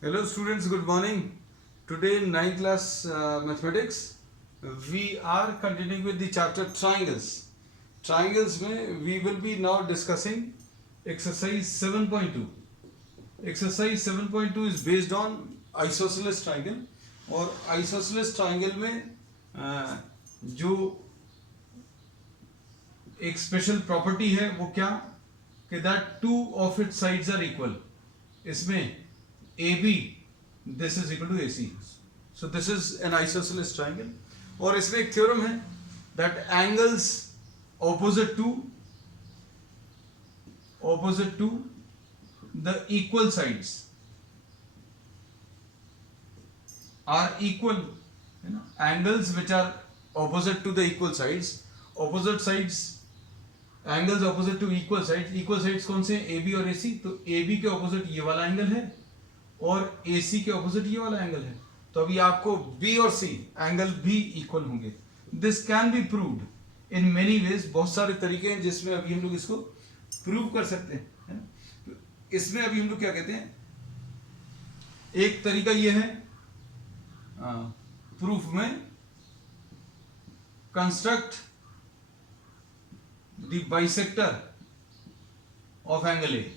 Hello students, good morning. Today in 9th class mathematics, we are continuing with the chapter triangles. Triangles में we will be now discussing exercise 7.2. Exercise 7.2 is based on isosceles triangle और isosceles triangle में जो एक special property है वो क्या कि that two of it sides are equal. इसमें AB this is equal to AC. So this is an isosceles triangle. और इसमें एक थ्योरम है that angles opposite to the equal sides are equal. है ना, angles which are opposite to the equal sides, opposite sides, angles opposite to equal sides कौन से हैं? AB और AC. तो AB के opposite ये वाला एंगल है और AC के ऑपोजिट ये वाला एंगल है. तो अभी आपको B और C एंगल भी इक्वल होंगे. This can be proved in many ways. बहुत सारे तरीके हैं जिसमें अभी हम लोग इसको प्रूव कर सकते हैं. तो इसमें अभी हम लोग क्या कहते हैं, एक तरीका ये है प्रूफ में, construct the bisector of angle ए.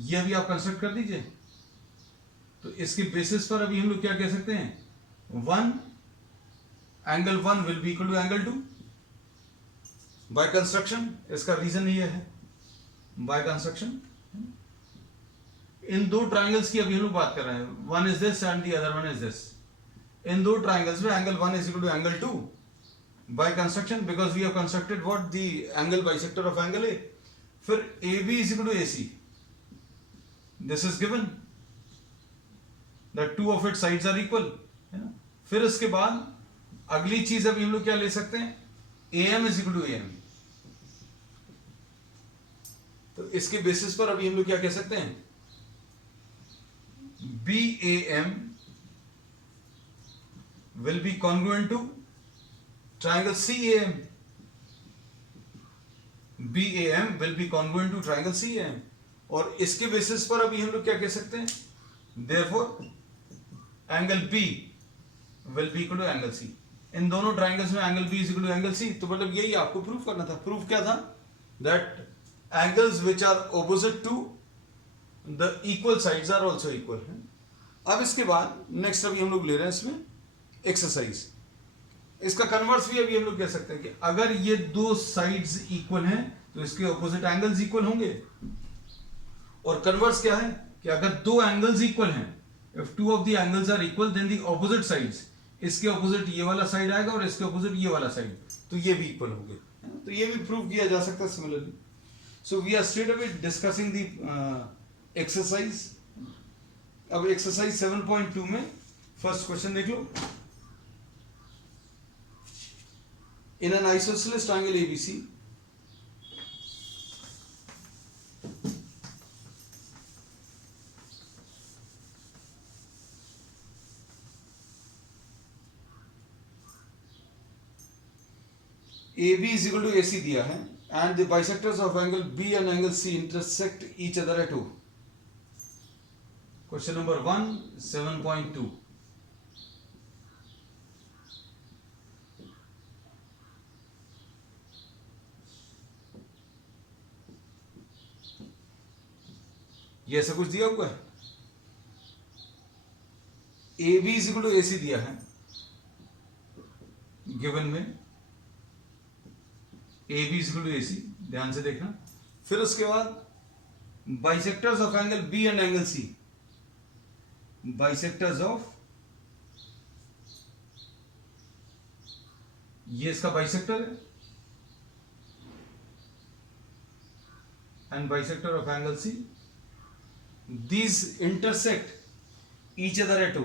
ये अभी आप कंस्ट्रक्ट कर दीजिए. तो इसके बेसिस पर अभी हम लोग क्या कह सकते हैं, angle one will be equal to angle two by construction. इसका रीजन ये है बाय कंस्ट्रक्शन. इन दो ट्राइंगल्स की अभी हम लोग बात कर रहे हैं, one is this and the other one is this. इन दो ट्राइंगल्स में angle one is equal to angle two by construction because we have constructed what the angle bisector of angle A. फिर A B is equal to A C. This is given that two of its sides are equal, है ना. फिर इसके बाद अगली चीज अभी हम लोग क्या ले सकते हैं, AM is equal to AM. तो इसके बेसिस पर अभी हम लोग क्या कह सकते हैं, BAM will be congruent to triangle CAM. BAM will be congruent to triangle CAM. और इसके बेसिस पर अभी हम लोग क्या कह सकते हैं, therefore angle B will be equal to angle C. इन दोनों ट्राइंगल्स में angle B is equal to angle C. तो मतलब यही आपको प्रूफ करना था. प्रूफ क्या था, that angles which are opposite to the equal sides are also equal. अब इसके बाद नेक्स्ट अभी हम लोग ले रहे हैं इसमें एक्सरसाइज. इसका कन्वर्स भी अभी हम लोग कह सकते हैं कि अगर ये दो साइड्स इक्वल हैं तो इसके ऑपोजिट एंगल्स इक्वल होंगे. और कन्वर्स क्या है कि अगर दो एंगल्स इक्वल हैं, if two of the angles are equal then the opposite sides, इसके ऑपोजिट ये वाला साइड आएगा और इसके ऑपोजिट ये वाला साइड, तो ये भी इक्वल होंगे. तो ये भी प्रूव किया जा सकता है similarly. So we are straight away discussing the exercise. अब एक्सरसाइज 7.2 में फर्स्ट क्वेश्चन देख लो. In an isosceles triangle ABC, AB is equal to AC दिया है and the bisectors of angle B and angle C intersect each other at O. Question number 1, 7.2. ये ऐसा कुछ दिया हुआ है. AB is equal to AC दिया है गिवन में, AB is equal to AC. ध्यान से देखना. फिर उसके बाद bisectors of angle B and angle C, bisectors of, ये इसका बाइसेक्टर है and bisector of angle C, these intersect each other at O.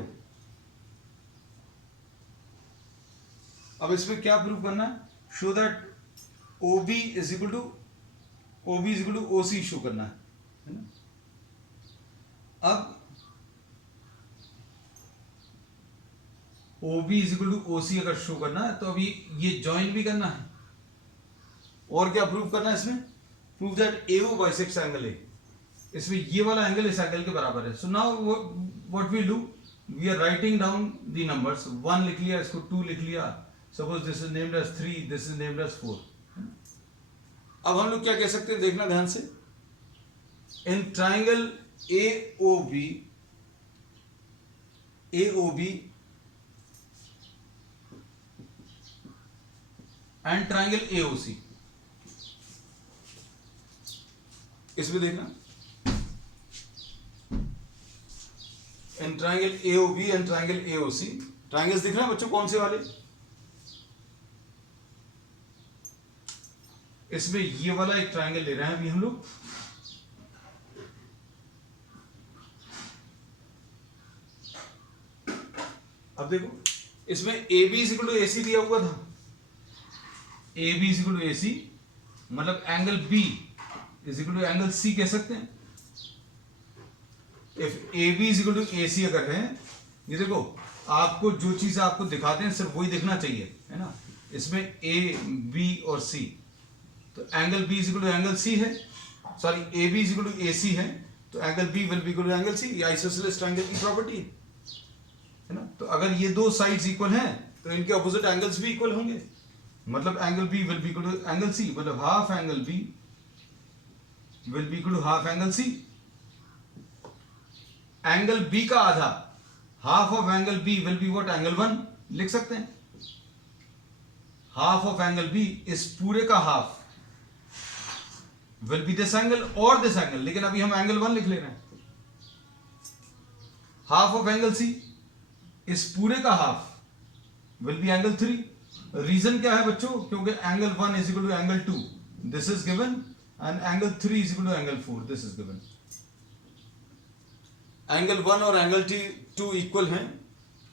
अब इसमें क्या प्रूव करना है, show that OB is equal to OC show करना है ना. अब OB is equal to OC अगर शो करना है तो अभी ये ज्वाइन भी करना है. और क्या प्रूव करना है इसमें, prove that AO bisects angle A. इसमें ये वाला एंगल इस एंगल के बराबर है. So now what we do, we are writing down the numbers. 1 लिख लिया, इसको 2 लिख लिया. Suppose this is named as 3, this is named as 4. अब हम लोग क्या कह सकते हैं, देखना ध्यान से. In triangle AOB and triangle AOC, इसमें देखना, in triangle AOB and triangle AOC, triangles दिख रहे हैं बच्चों कौन से वाले? इसमें ये वाला एक ट्राइंगल ले रहे हैं अभी हम लोग. अब देखो, इसमें AB इक्वल टू AC दिया हुआ था. AB इक्वल टू AC मतलब angle B is equal to angle C कह सकते हैं. If AB equal to AC अगर है, ये देखो, आपको जो चीज आपको दिखाते हैं सिर्फ वही दिखना चाहिए, है ना. इसमें A, B और C, तो angle B equal to angle C है, sorry AB equal to AC है, तो angle B will be equal to angle C. ये आइसोसेलेस ट्रायंगल की प्रॉपर्टी है ना. तो अगर ये दो साइड्स इक्वल हैं तो इनके ऑपोजिट एंगल्स भी इक्वल होंगे. मतलब angle B will be equal to angle C, मतलब half angle B will be equal to half angle C. Angle B का आधा, half of angle B will be what, angle 1 लिख सकते हैं. Half of angle B इस पूरे का half will B this angle और दिस एंगल, लेकिन अभी हम एंगल 1 लिख ले रहे हैं. हाफ ऑफ एंगल C इस पूरे का half will be angle 3. Reason क्या है बच्चों, क्योंकि angle 1 is equal to angle 2, this is given, and angle 3 is equal to angle 4, this is given. Angle 1 और एंगल 2 इक्वल हैं,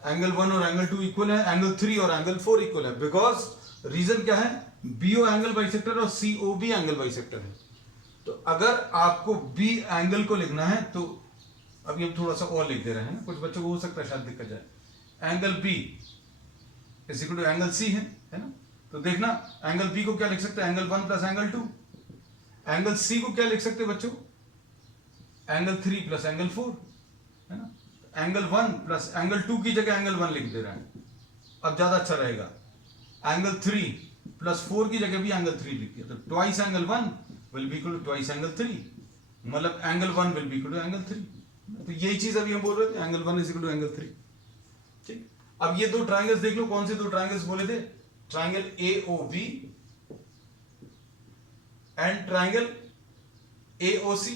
एंगल 1 और एंगल 2 इक्वल है, एंगल 3 और एंगल 4 इक्वल है. बिकॉज रीजन क्या है, BO एंगल बाइसेक्टर और COB angle bisector है. तो अगर आपको B एंगल को लिखना है तो अभी हम थोड़ा सा और लिख दे रहे हैं ना, कुछ बच्चों को हो सकता है शायद दिक्कत जाए. Angle B is equal to angle C है ना. तो देखना, एंगल B को क्या लिख सकते हैं, angle 1 plus angle 2. Angle C को क्या लिख सकते हैं बच्चों, एंगल 3 प्लस एंगल 4, है ना. एंगल 1 प्लस एंगल 2 की जगह एंगल 1 लिख दे रहे हैं, अब ज्यादा अच्छा रहेगा. एंगल 3 प्लस 4 की जगह भी एंगल 3 लिख दिया, तो twice angle 1 will be equal to twice angle 3, मतलब angle 1 will be equal to angle 3. तो यही चीज अभी हम बोल रहे थे, angle 1 is equal to angle 3. ठीक. अब ये दो ट्रायंगल्स देख लो, कौन से दो ट्रायंगल्स बोले थे, triangle AOB and triangle AOC.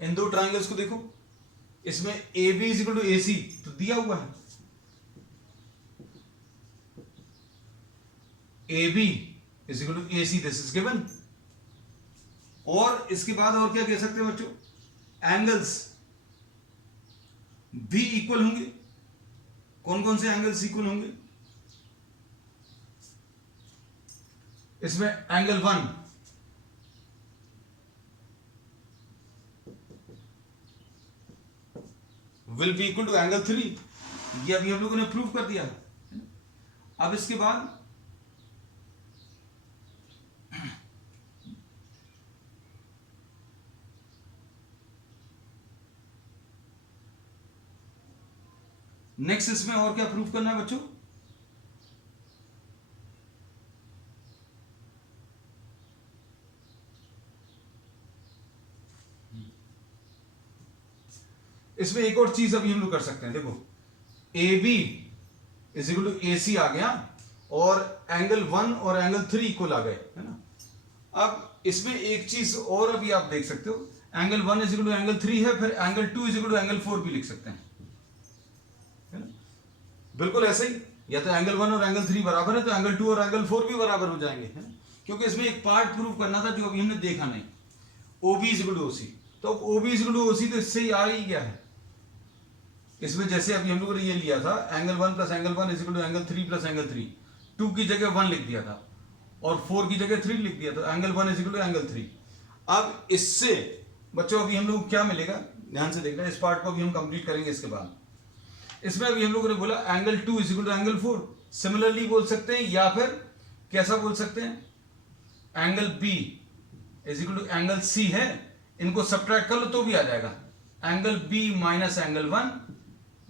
इन दो ट्रायंगल्स को देखो, इसमें AB is equal to AC तो दिया हुआ है, AB is equal to AC, this is given. और इसके बाद और क्या कह सकते हैं बच्चों, एंगल्स भी इक्वल होंगे. कौन कौन से एंगल्स इक्वल होंगे, इसमें angle 1 will be equal to angle 3. ये अभी हम लोगों ने प्रूव कर दिया. अब इसके बाद नेक्स्ट इसमें और क्या प्रूफ करना है बच्चों, इसमें एक और चीज अभी हम लोग कर सकते हैं. देखो, AB is equal to AC आ गया और एंगल 1 और एंगल 3 इक्वल आ गए, है ना. अब इसमें एक चीज और अभी आप देख सकते हो, angle 1 is equal to angle 3 है, फिर angle 2 is equal to angle 4 भी लिख सकते हैं, है ना. बिल्कुल ऐसे ही, या तो एंगल 1 और एंगल 3 बराबर है तो एंगल 2 और एंगल 4 भी बराबर हो जाएंगे, है ना. क्योंकि इसमें एक पार्ट प्रूव करना था जो अभी हमने देखा नहीं, OB is equal to OC. तो OB is equal to OC तो इससे ही आ ही गया है. इसमें जैसे अभी हम लोगों ने ये लिया था, angle 1 plus angle 1 is equal to angle 3 plus angle 3, 2 की जगह 1 लिख दिया था और 4 की जगह 3 लिख दिया, तो angle 1 is equal to angle 3. अब इससे बच्चों अभी हम लोग क्या मिलेगा, ध्यान से देखना, इस पार्ट को अभी हम कंप्लीट करेंगे. इसके बाद इसमें अभी हम लोगों ने बोला angle 2 is equal to angle 4. Similarly बोल सकते हैं, या फिर कैसा बोल सकते हैं, angle B is equal to angle C है, इनको सब्ट्रैक्ट कर लो तो भी आ जाएगा। Angle B minus angle 1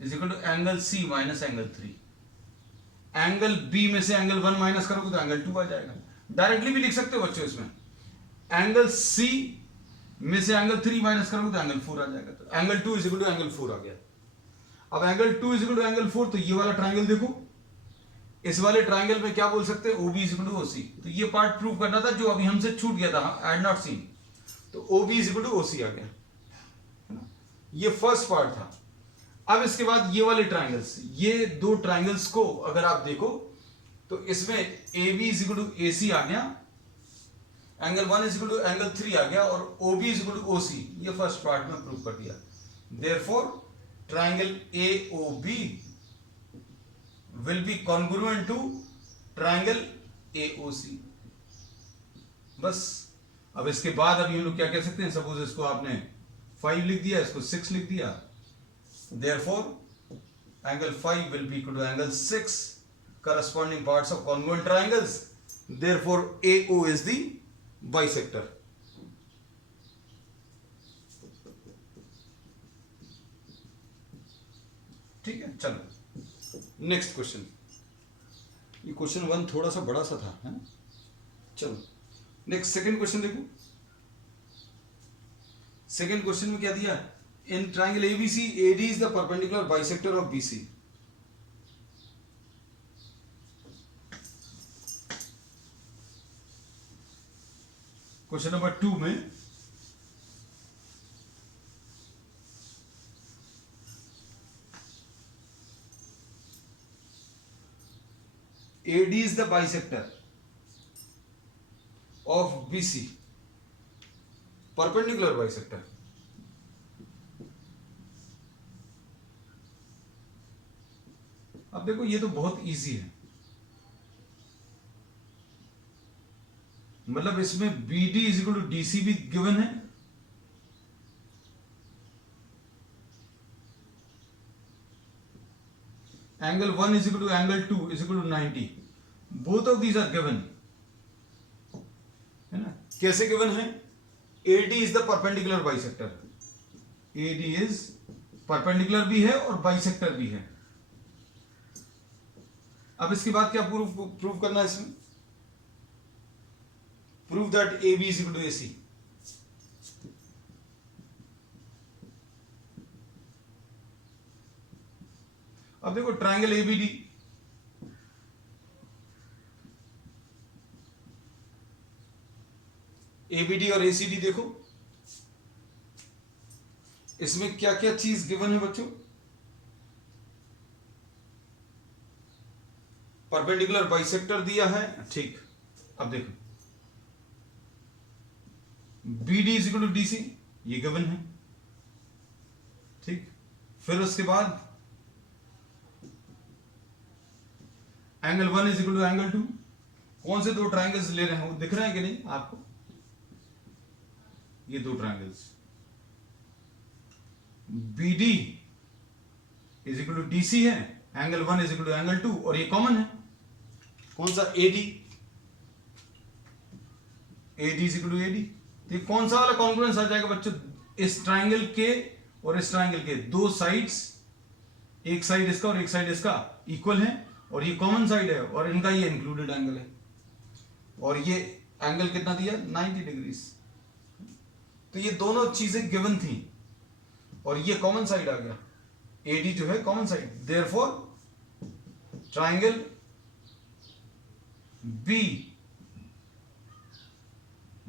is equal to angle C minus angle 3। Angle B में से एंगल 1 माइनस करोगे तो एंगल 2 आ जाएगा। डायरेक्टली भी लिख सकते हो बच्चों इसमें, एंगल सी में से एंगल 3 माइनस करोगे तो एंगल 4 आ जाएगा। तो angle 2 is equal to angle 4 आ गया। अब angle 2 is equal to angle 4, तो ये वाला ट्राइंगल देखो, इस वाले ट्राइंगल में क्या बोल सकते हैं, ओबी इज इक्वल टू ओसी। तो ये पार्ट प्रूव करना था जो अभी हमसे छूट गया था, आई हैड नॉट सीन। तो ओबी इज इक्वल टू ओसी आ गया, है ना। ये फर्स्ट पार्ट था। अब इसके बाद ये वाले ट्राइंगल्स, ये दो ट्राइंगल्स को अगर आप देखो तो इसमें A B is equal to A C आ गया, angle 1 is equal to angle 3 आ गया, और O B is equal to O C, ये फर्स्ट पार्ट में प्रूव कर दिया। Therefore triangle A O B will be congruent to triangle A O C. बस अब इसके बाद अभी हम लोग क्या कह सकते हैं, सपोज इसको आपने 5 लिख दिया, इसको 6 लिख दिया, therefore angle 5 will be equal to angle 6, corresponding parts of congruent triangles, therefore AO is the bisector। ठीक है, चलो नेक्स्ट क्वेश्चन। ये क्वेश्चन 1 थोड़ा सा बड़ा सा था, है ना। चलो नेक्स्ट सेकंड क्वेश्चन देखो। सेकंड क्वेश्चन में क्या दिया, in triangle ABC, AD is the perpendicular bisector of BC। Question number 2 में AD is the bisector of BC, perpendicular bisector। अब देखो ये तो बहुत इजी है, मतलब इसमें BD is equal to DC भी गिवन है, angle 1 is equal to angle 2 is equal to 90, both of these are given, है ना। कैसे गिवन है, AD is the perpendicular bisector, AD is perpendicular भी है और बाइसेक्टर भी है। अब इसके बाद क्या प्रूव करना है इसमें, prove that A B is equal to A C. अब देखो ट्राइंगल एबीडी, एबीडी और एसीडी देखो, इसमें क्या क्या चीज गिवन है बच्चों, परपेंडिकुलर बाइसेक्टर दिया है, ठीक। अब देखो BD is equal to DC, ये गिवन है, ठीक। फिर उसके बाद angle 1 is equal to angle 2। कौन से दो ट्राइंगल्स ले रहे हैं वो दिख रहे हैं कि नहीं आपको, ये दो triangles, BD is equal to DC है, angle 1 is equal to angle 2, और ये कॉमन है, कौन सा, AD is equal to AD। तो कौन सा वाला कॉन्ग्रुएंस आ जाएगा बच्चों, इस ट्राइंगल के और इस ट्राइंगल के दो साइड्स, एक साइड इसका और एक साइड इसका इक्वल है, और ये कॉमन साइड है, और इनका ये इंक्लूडेड एंगल है, और ये एंगल कितना दिया, 90 डिग्री। तो ये दोनों चीजें गिवन थी, और ये कॉमन साइड आ गया, AD जो है common side, therefore triangle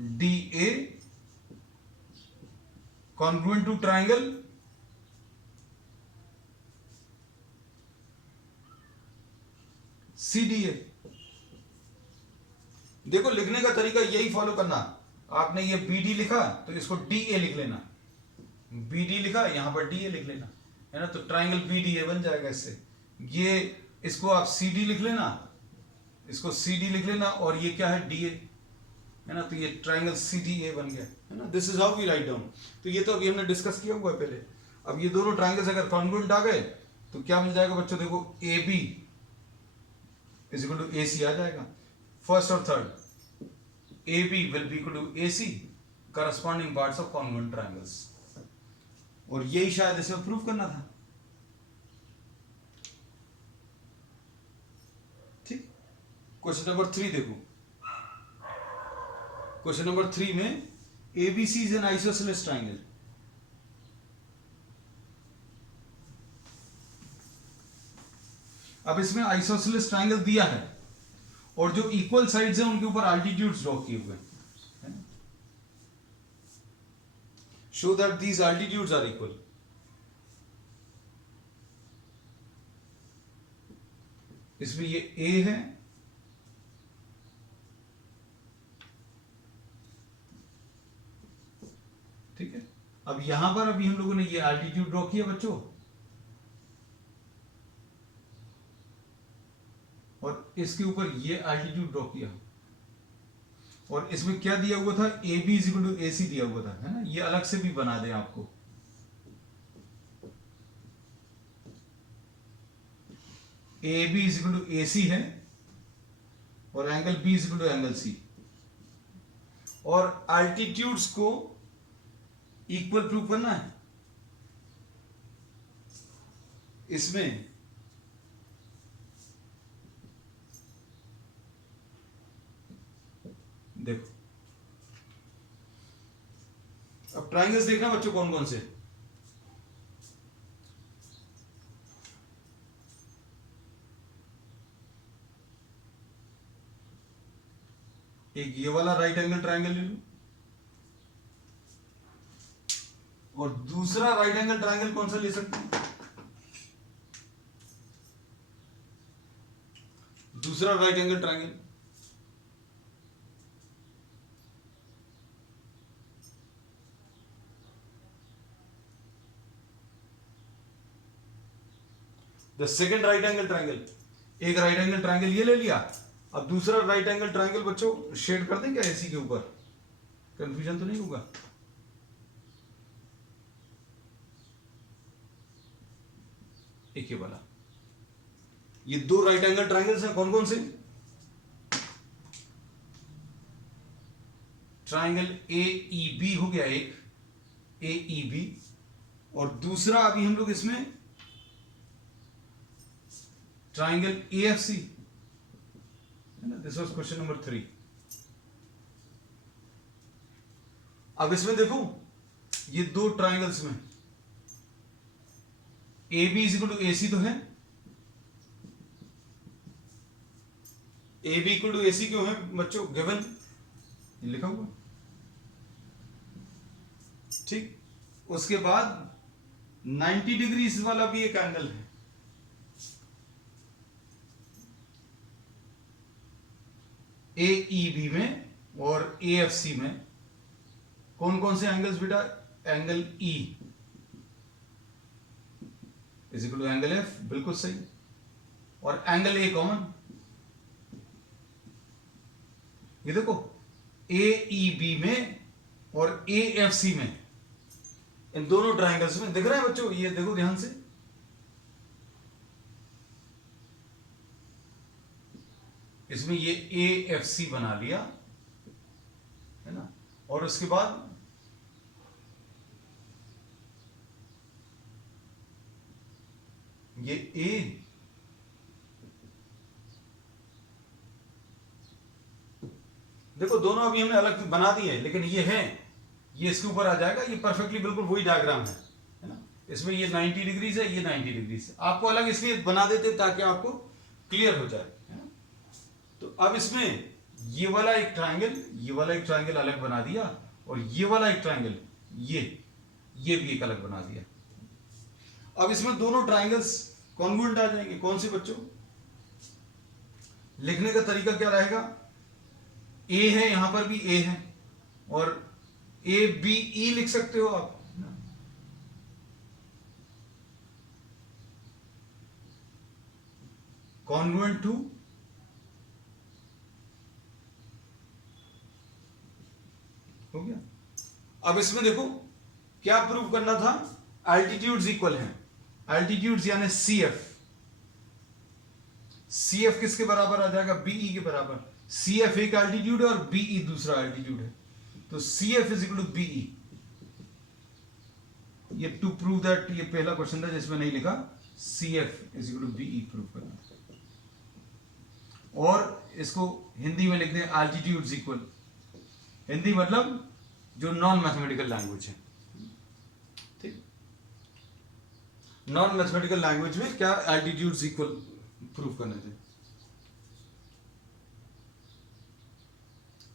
BDA congruent to triangle CDA। देखो लिखने का तरीका यही फॉलो करना, आपने ये BD लिखा तो इसको DA लिख लेना, BD लिखा यहां पर DA लिख लेना, है ना। तो ट्राइंगल BDA बन जाएगा इससे। ये इसको आप CD लिख लेना, इसको CD लिख लेना, और ये क्या है, DA, है ना। तो ये ट्राइंगल CDA बन गया, है ना। This is how we write down. तो ये तो अभी हमने डिस्कस किया हुआ है पहले। अब ये दोनों ट्राइंगल्स अगर कॉन्ग्रुएंट आ गए तो क्या मिल जाएगा बच्चों, देखो AB is equal to AC आ जाएगा, फर्स्ट और third, AB will be equal to AC corresponding parts of congruent triangles, और यही शायद इसमें प्रूव करना था। ठीक, क्वेश्चन नंबर 3 देखो। क्वेश्चन नंबर 3 में ABC is an isosceles triangle. अब इसमें आइसोसेलेस ट्रायंगल दिया है और जो इक्वल साइड्स हैं उनके ऊपर अल्टीट्यूड्स ड्रॉ किए हुए हैं। Show that these altitudes are equal. इसमें ये A है, ठीक है। अब यहां पर अभी हम लोगों ने ये अल्टीट्यूड ड्रॉ किया बच्चों, और इसके ऊपर ये अल्टीट्यूड ड्रॉ किया, और इसमें क्या दिया हुआ था, AB is equal to AC दिया हुआ था, है ना। ये अलग से भी बना दें आपको। AB is equal to AC है और angle B is equal to angle C, और अल्टीट्यूड्स को इक्वल प्रूव करना है। इसमें देखो, अब ट्रायंगल्स देखना बच्चों कौन कौन से। एक ये वाला राइट एंगल ट्रायंगल ले लो, और दूसरा राइट एंगल ट्रायंगल कौन सा ले सकते हैं, दूसरा right angle triangle the second right angle triangle. एक राइट एंगल ट्रायंगल ये ले लिया, अब दूसरा राइट एंगल ट्रायंगल बच्चों शेड कर दें क्या AC के ऊपर, कंफ्यूजन तो नहीं होगा। एक ये वाला, ये दो राइट एंगल ट्रायंगल्स हैं, कौन कौन से, ट्रायंगल AEB हो गया एक, AEB, और दूसरा अभी हम लोग इसमें ट्रायंगल AFC, है ना। This was question number 3। अब इसमें देखो, ये दो ट्रायंगल्स में AB is equal to AC तो है, AB इक्वल टू AC क्यों है बच्चों, गिवन लिखा हुआ, ठीक। उसके बाद 90 डिग्री वाला भी एक एंगल है, AEB में और AFC में। कौन कौन से एंगल्स बेटा, angle E is equal to angle F, बिल्कुल सही, और एंगल A कॉमन। ये देखो AEB में और AFC में, इन दोनों ट्रायंगल्स में दिख रहा है बच्चों, ये देखो ध्यान से, इसमें ये AFC बना लिया, है ना। और उसके बाद ये A, देखो दोनों अभी हमने अलग बना दिए, लेकिन ये है, ये इसके ऊपर आ जाएगा, ये परफेक्टली बिल्कुल वही डायग्राम है ना। इसमें ये 90 डिग्रीज है, ये 90 डिग्रीज है, आपको अलग इसलिए बना देते ताकि आपको क्लियर हो जाए, है ना। तो अब इसमें ये वाला एक ट्रायंगल, ये वाला एक ट्रायंगल अलग बना दिया, और ये वाला एक ट्रायंगल, ये भी एक अलग बना दिया। अब इसमें दोनों ट्रायंगल्स कॉन्ग्रुएंट आ जाएंगे। कौन से बच्चों, लिखने का तरीका क्या रहेगा, A है, यहां पर भी A है, और ABE लिख सकते हो आप, कॉन्ग्रुएंट टू हो गया। अब इसमें देखो क्या प्रूव करना था, एल्टीट्यूड्स इक्वल हैं, एल्टीट्यूड्स यानी CF किसके बराबर आ जाएगा, BE के बराबर। CF एक एल्टीट्यूड है और BE दूसरा एल्टीट्यूड है, तो CF is equal to BE। ये टू प्रूव दैट, ये पहला क्वेश्चन था जिसमें नहीं लिखा CF is equal to BE prove करना। और इसको हिंदी में लिख दें एल्टीट्यूड इक्वल, हिंदी मतलब जो नॉन मैथमेटिकल लैंग्वेज है, ठीक। नॉन मैथमेटिकल लैंग्वेज में क्या एल्टीट्यूड इक्वल प्रूव करने थे।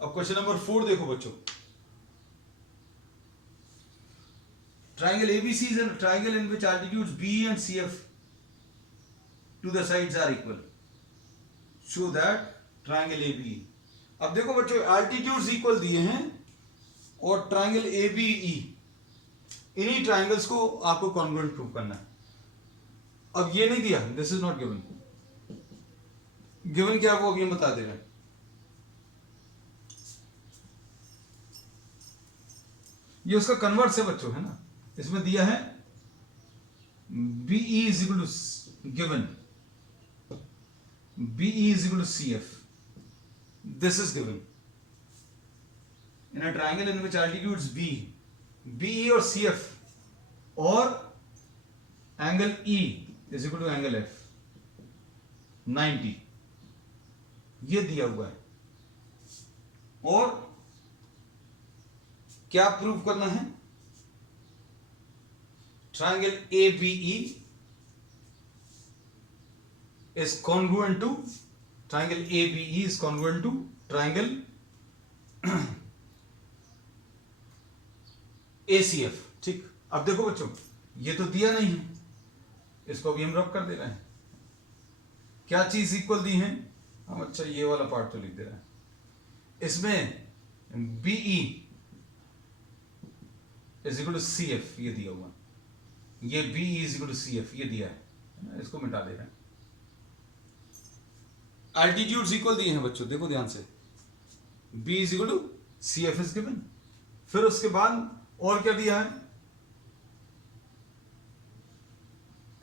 अब क्वेश्चन नंबर 4 देखो बच्चों। Triangle ABC is a triangle in which altitudes BE and CF to the sides are equal. Show that triangle ABE। अब देखो बच्चों, altitudes equal दिए हैं और triangle ABE, इन्हीं ट्राइंगल्स को आपको कॉन्ग्रुएंट प्रूव करना है। अब ये नहीं दिया, this is not given. Given क्या है वो अभी हम बता दे रहे हैं। ये उसका कन्वर्स है बच्चों, है ना। इसमें दिया है BE is equal to given, BE is equal to CF, this is given in a triangle in which altitudes BE और CF और angle E is equal to angle F 90, ये दिया हुआ है। और क्या प्रूव करना है? Triangle ABE is congruent to triangle ABE is congruent to triangle ACF, ठीक। अब देखो बच्चों, ये तो दिया नहीं है, इसको भी हम रब कर दे रहे हैं। क्या चीज इक्वल दी है हम? अच्छा, ये वाला पार्ट तो लिख दे रहे हैं। इसमें BE is equal to CF ये दिया हुआ, ये BE is equal to CF ये दिया है, इसको मिटा दे रहे हैं। एल्टीट्यूड्स इक्वल दिए हैं बच्चों, देखो ध्यान से, B is equal to CF is given। फिर उसके बाद और क्या दिया है?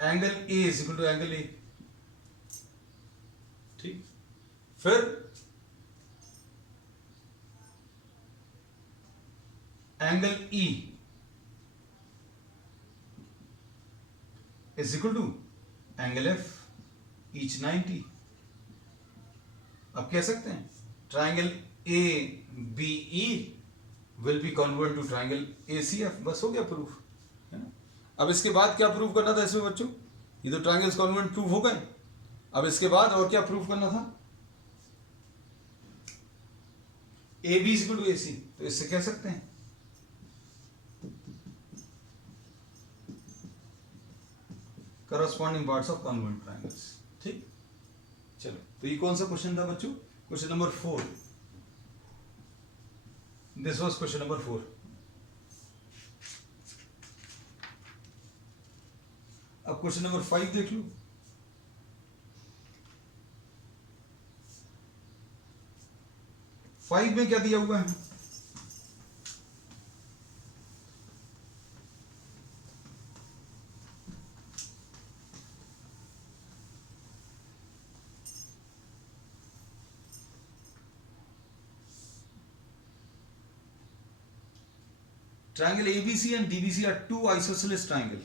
Angle A is equal to angle A, ठीक। फिर angle E is equal to angle F, each 90। अब कह सकते हैं triangle ABE will be congruent to triangle ACF, बस हो गया प्रूफ, है ना। अब इसके बाद क्या प्रूफ करना था इसमें बच्चों? ये तो ट्राइंगल्स कॉन्ग्रुएंट प्रूफ हो गए। अब इसके बाद और क्या प्रूफ करना था? AB is equal to AC, तो इससे कह सकते हैं corresponding parts of congruent triangles, ठीक। चलो, तो ये कौन सा क्वेश्चन था बच्चों? Question number 4। This was question number 4। अब क्वेश्चन नंबर 5 देख लो। फाइव में क्या दिया हुआ है? Triangle ABC and DBC are two isosceles triangles.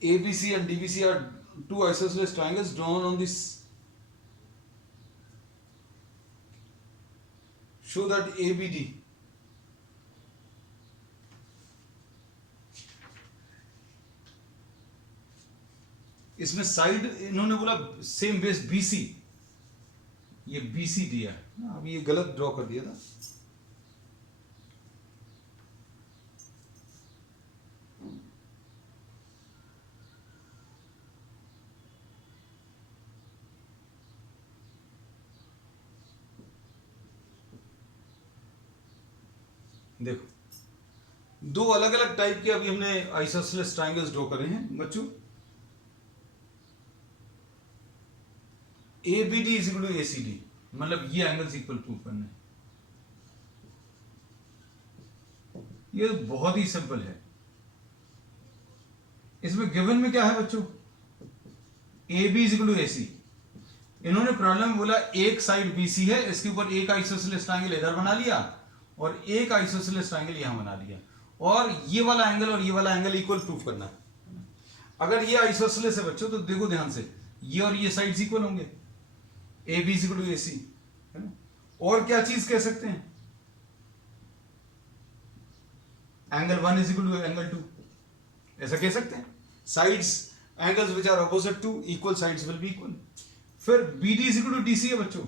ABC and DBC are two isosceles triangles drawn on this. Show that ABD इसमें साइड इन्होंने बोला सेम बेस BC, ये BC दिया है। अब ये गलत ड्रॉ कर दिया था। देखो, दो अलग अलग टाइप के अभी हमने आइसोसेलेस ट्रायंगल्स ड्रॉ करे हैं बच्चों। ABD is equal to ACD, मतलब ये एंगल्स इक्वल प्रूव करना है। ये बहुत ही सिंपल है। इसमें गिवन में क्या है बच्चों, A B is equal to A C. इन्होंने प्रॉब्लम में बोला एक साइड बी सी है, इसके ऊपर एक आइसोसेलेस ट्रायंगल इधर बना लिया और एक आइसोसेलेस ट्रायंगल यहां बना लिया, और ये वाला एंगल और ये वाला एंगल इक्वल प्रूफ करना है। अगर ये आइसोसेलेस है बच्चों तो देखो ध्यान से, ये और ये साइड्स इक्वल होंगे, A B is equal to A C, है ना। और क्या चीज कह सकते हैं, angle 1 is equal to angle 2, ऐसा कह सकते हैं। Sides angles which are opposite to equal sides will be equal. फिर B D is equal to D C है बच्चों,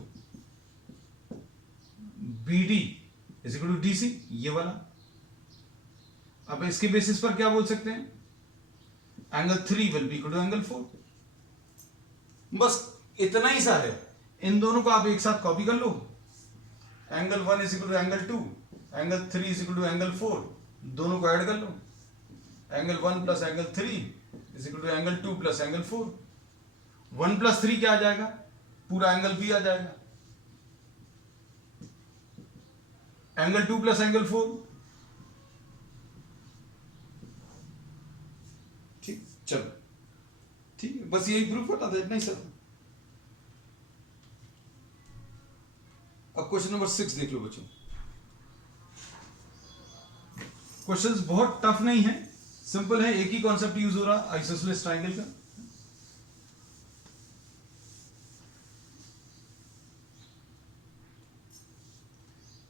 B D is equal to D C, ये वाला। अब इसके बेसिस पर क्या बोल सकते हैं, angle 3 will be equal to angle 4। बस इतना ही सा है, इन दोनों को आप एक साथ कॉपी कर लो। Angle 1 is equal to angle 2, angle 3 is equal to angle 4, दोनों को ऐड कर लो। Angle 1 plus angle 3 is equal to angle 2 plus angle 4। 1 plus 3 क्या आ जाएगा, पूरा एंगल बी आ जाएगा। एंगल 2 प्लस एंगल 4, ठीक, चलो ठीक है, बस यही प्रूफ होता था, इतना ही सर। अब क्वेश्चन नंबर 6 देख लो बच्चों। क्वेश्चंस बहुत टफ नहीं है, सिंपल है, एक ही कॉन्सेप्ट यूज हो रहा आइसोसेलेस ट्रायंगल का।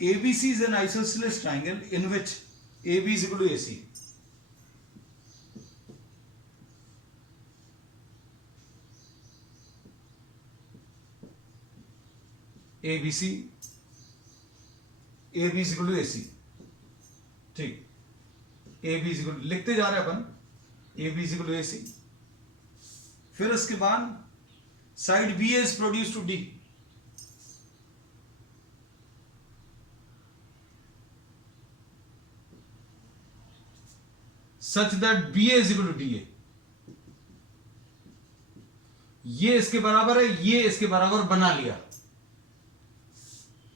ABC is an isosceles triangle in which AB is equal to AC. ABC, AB is equal to AC, ठीक। AB is equal to, लिखते जा रहे हैं अपन, AB is equal to AC। फिर उसके बाद side BA is produced to D, such that BA is equal to DA। ये इसके बराबर है, ये इसके बराबर बना लिया,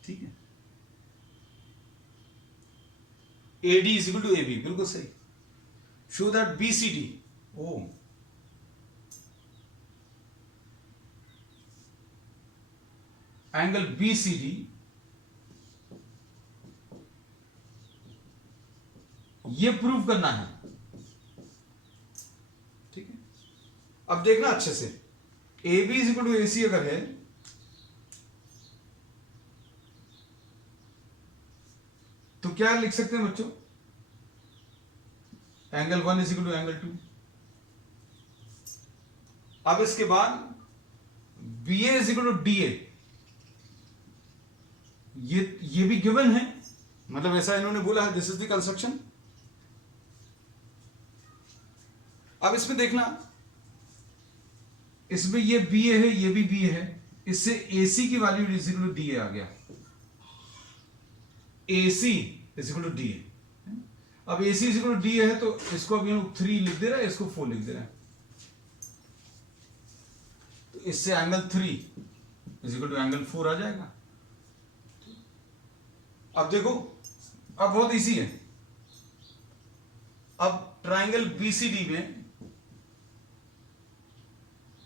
ठीक है। AD is equal to AB, बिल्कुल सही। शो दैट BCD, ओ एंगल BCD ये प्रूव करना है, ठीक है। अब देखना अच्छे से, AB is equal to AC अगर है तो क्या लिख सकते हैं बच्चों, angle 1 is equal to angle 2। अब इसके बाद BA is equal to DA, ये भी गिवन है, मतलब ऐसा इन्होंने बोला है, दिस इज द कंस्ट्रक्शन। अब इसमें देखना, इसमें ये BA है, ये भी BA है, इससे AC की value is equal to DA आ गया, AC is equal to DA। अब AC is equal to DA है तो इसको अब 3 लिख दे रहा है, इसको 4 लिख दे रहा है, तो इससे angle 3 is equal to angle 4 आ जाएगा। अब देखो, अब बहुत इजी है। अब ट्राइंगल BCD में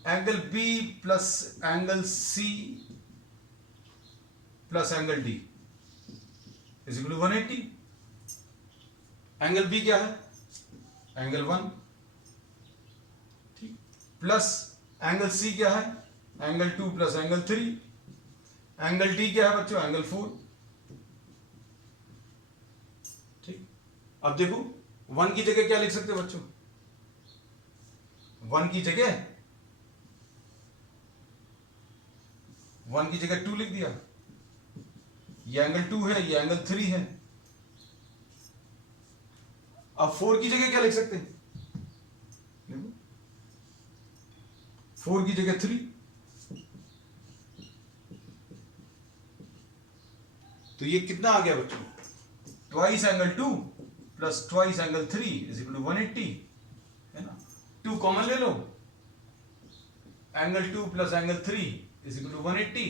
angle B plus angle C plus angle D is equal to 180। Angle B क्या है, एंगल 1, ठीक, प्लस एंगल C क्या है, angle 2 plus angle 3, angle D क्या है बच्चों, एंगल 4, ठीक। अब देखो 1 की जगह क्या लिख सकते हो बच्चों, 1 की जगह 1 की जगह 2 लिख दिया, ये एंगल 2 है, ये एंगल 3 है। अब 4 की जगह क्या लिख सकते हैं, 4 की जगह 3, तो ये कितना आ गया बच्चों, twice angle 2 plus twice angle 3 is equal to 180, है ना। 2 कॉमन ले लो, angle 2 plus angle 3 is equal to 180,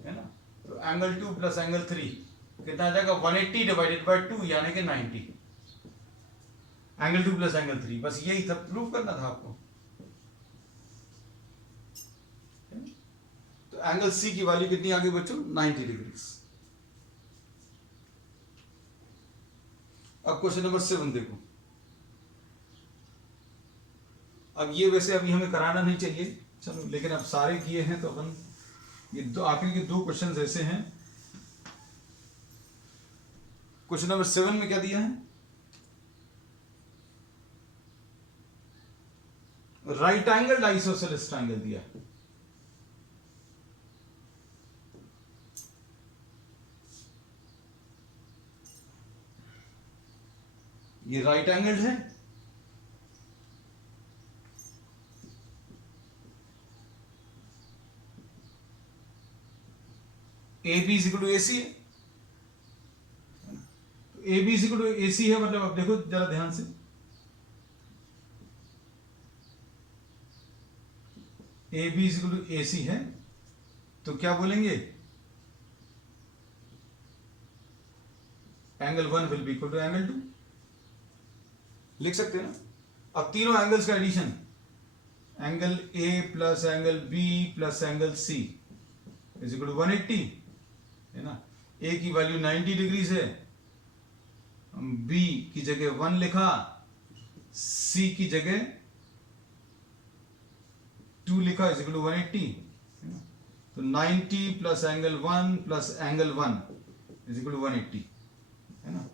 है ना। तो एंगल 2 प्लस एंगल 3 कितना आ जाएगा, 180 डिवाइडेड बाय 2 यानी कि 90। एंगल 2 प्लस एंगल 3, बस यही था, प्रूव करना था आपको। तो एंगल सी की वैल्यू कितनी आ गई बच्चों? 90 डिग्री। अब क्वेश्चन नंबर 7 देखो। अब ये वैसे अभी हमें कराना नहीं चाहिए, चलो, लेकिन अब सारे किए हैं तो अपन ये दो आखिर के दो क्वेश्चन ऐसे हैं। क्वेश्चन नंबर 7 में क्या दिया है? राइट एंगल आइसोसेलेस ट्रायंगल दिया है। ये राइट एंगल है, A B is equal to A C है। तो A B is equal to A C है, मतलब अब देखो जरा ध्यान से, A B is equal to A C है, तो क्या बोलेंगे? Angle 1 will be equal to angle 2, लिख सकते हैं ना। अब तीनों एंगल्स का addition, angle A plus angle B plus angle C is equal to 180 है ना। ए की वैल्यू 90 डिग्री है, बी की जगह 1 लिखा, सी की जगह 2 लिखा, इज इक्वल टू 180 है ना। तो 90 plus angle 1 plus angle 1 is equal to 180 है ना।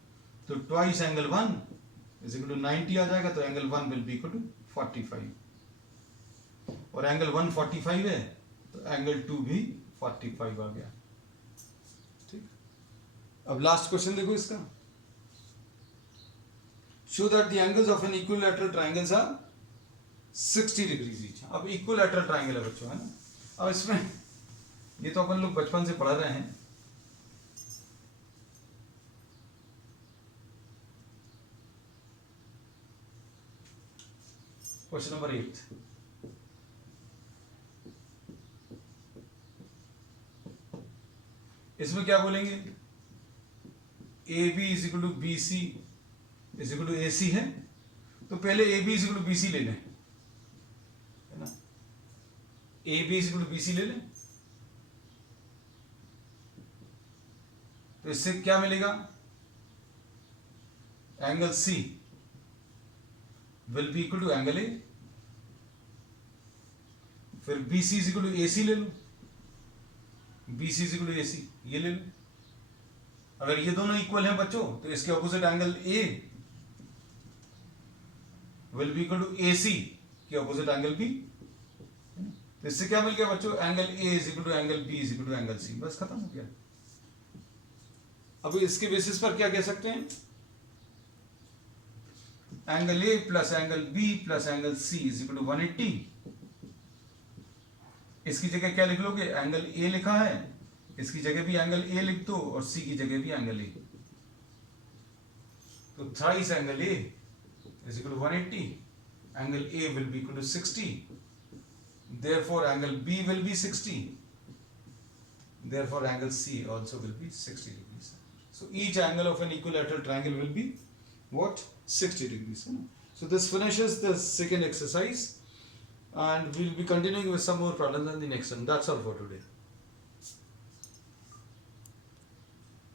तो twice angle 1 is equal to 90 आ जाएगा, तो angle 1 will be equal to 45, और एंगल 1 45 है, तो एंगल 2 भी 45 आ गया। ठीक, अब लास्ट क्वेश्चन देखो इसका। Show that the angles of an equilateral triangles are 60 degrees each. अब इक्विलैटरल ट्रायंगल है बच्चों, है ना। अब इसमें ये तो अपन लोग बचपन से पढ़ रहे हैं। क्वेश्चन नंबर 8, इसमें क्या बोलेंगे? A B is equal to B C is equal to A C है, तो पहले A B is equal to B C ले लें, है ना। A B is equal to B C ले लें, तो इससे क्या मिलेगा? Angle C will be equal to angle A, फिर B C is equal to A C ले लो, B C is equal to A C ये ले लो। अगर ये दोनों इक्वल हैं बच्चों, तो इसके opposite angle A will be equal to A C के ऑपोजिट एंगल बी। तो इससे क्या मिल गया बच्चों? Angle A is equal to angle B is equal to angle C, बस खत्म हो गया। अब इसके बेसिस पर क्या कह सकते हैं? Angle A plus angle B plus angle C is equal to 180। इसकी जगह क्या लिख लोगे? एंगल ए लिखा है, इसकी जगह भी एंगल ए लिख दो, और सी की जगह भी एंगल ए। तो thrice angle A is equal to 180, angle A will be equal to 60, therefore angle B will be 60, therefore angle C also will be 60 degrees. So each angle of an equilateral triangle will be what? 60 degrees. So this finishes the second exercise, and we'll be continuing with some more problems in the next one. That's all for today.